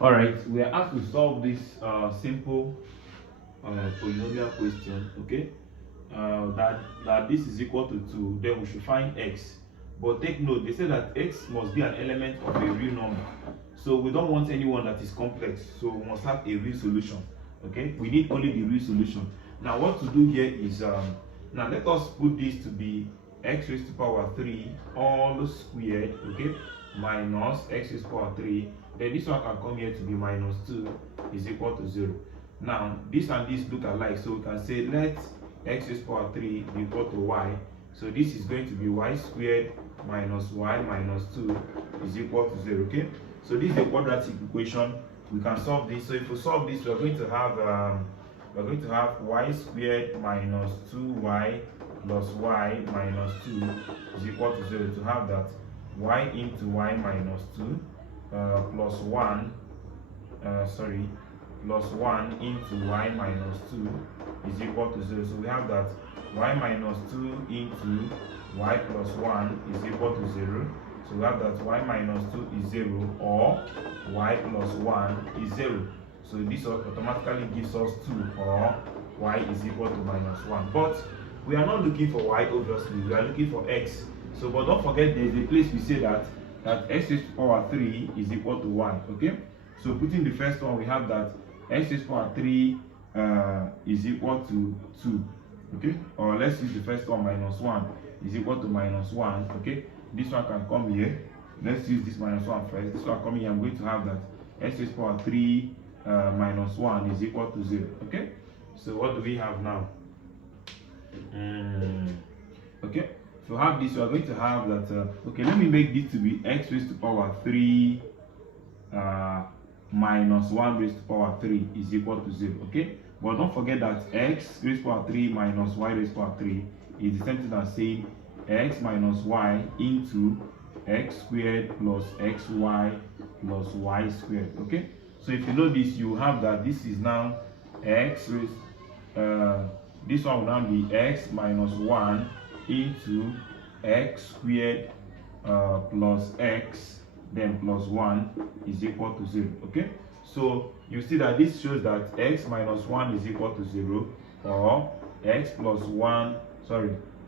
All right, we are asked to solve this simple polynomial question. Okay, that this is equal to 2. Then we should find x. But take note, they say that x must be an element of a real number. So we don't want anyone that is complex. So we must have a real solution. Okay, we need only the real solution. Now what to do here is now let us put this to be x raised to power 3 all squared. Okay, minus x raised to power 3. Then this one can come here to be minus 2 is equal to 0. Now this and this look alike, so we can say let x raised to power 3 be equal to y. So this is going to be y squared minus y minus 2 is equal to 0. Okay, so this is a quadratic equation. We can solve this. So if we solve this, we're going to have y squared minus 2y plus y minus 2 is equal to 0. To have that, y into y minus 2 plus 1 plus 1 into y minus 2 is equal to 0. So we have that y minus 2 into y plus 1 is equal to 0. So we have that y minus 2 is 0 or y plus 1 is 0. So this automatically gives us 2 or y is equal to minus 1. But we are not looking for y, obviously. We are looking for x. So but don't forget there is a place we say that x raised to power 3 is equal to y. Okay? So putting the first one, we have that x raised to power 3 is equal to 2. Okay? Or let's use the first one, minus 1 is equal to minus 1. Okay? This one can come here. Let's use this minus 1 first. This one coming here, I'm going to have that x raised to power 3 minus 1 is equal to 0. Okay? So what do we have now? Okay? To have this, we are going to have that. Okay, let me make this to be x raised to power 3 minus 1 raised to power 3 is equal to 0. Okay? But don't forget that x raised to power 3 minus y raised to power 3 is the same thing as saying x minus y into x squared plus xy plus y squared. Okay? So if you know this, you have that this is now x raised, this one will now be x minus 1 into x squared plus x then plus 1 is equal to 0. Okay, so you see that this shows that x minus 1 is equal to 0 or x plus 1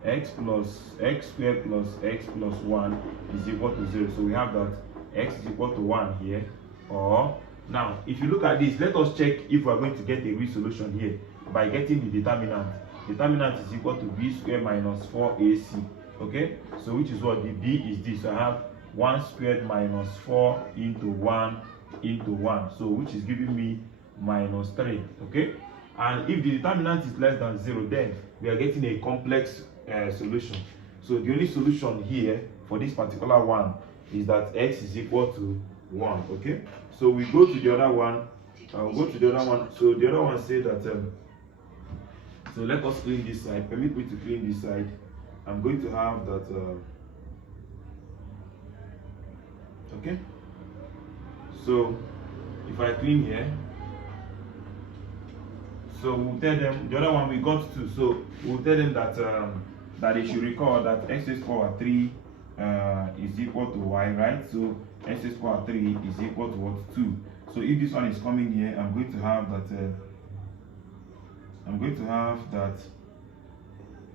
x squared plus x plus 1 is equal to 0. So we have that x is equal to 1 here. Or now if you look at this, let us check if we are going to get a real solution here by getting the determinant. Determinant is equal to b squared minus 4ac. Okay, so which is what the b is this. So I have 1 squared minus 4 into 1 into 1, so which is giving me minus 3. Okay, and if the determinant is less than 0, then we are getting a complex solution. So the only solution here for this particular one is that x is equal to 1. Okay, so we go to the other one. Go to the other one. So the other one says that so let us clean this side. Permit me to clean this side. I'm going to have that okay, so if I clean here, so we'll tell them the other one we got 2, so we'll tell them that that they should recall that x raised to power 3 is equal to y, right? So x raised to power 3 is equal to what? 2. So if this one is coming here, I'm going to have that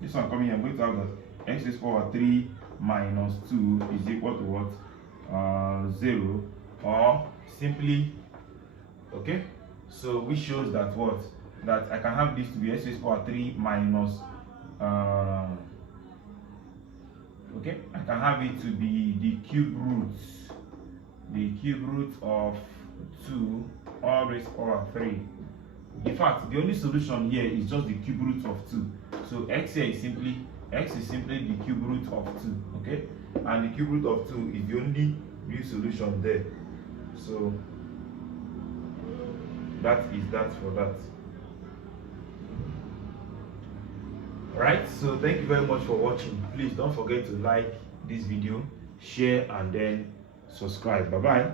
this one coming here, I'm going to have that x raised to power 3 minus 2 is equal to what? 0, or simply, okay, so which shows that what? That I can have this to be x raised to power 3 minus okay, I can have it to be the cube root of 2 all raised to power 3. In fact, the only solution here is just the cube root of 2. So x here is simply the cube root of 2. Okay, and the cube root of 2 is the only real solution there. So that is that for that. Alright, so thank you very much for watching. Please don't forget to like this video, share, and then subscribe. Bye bye.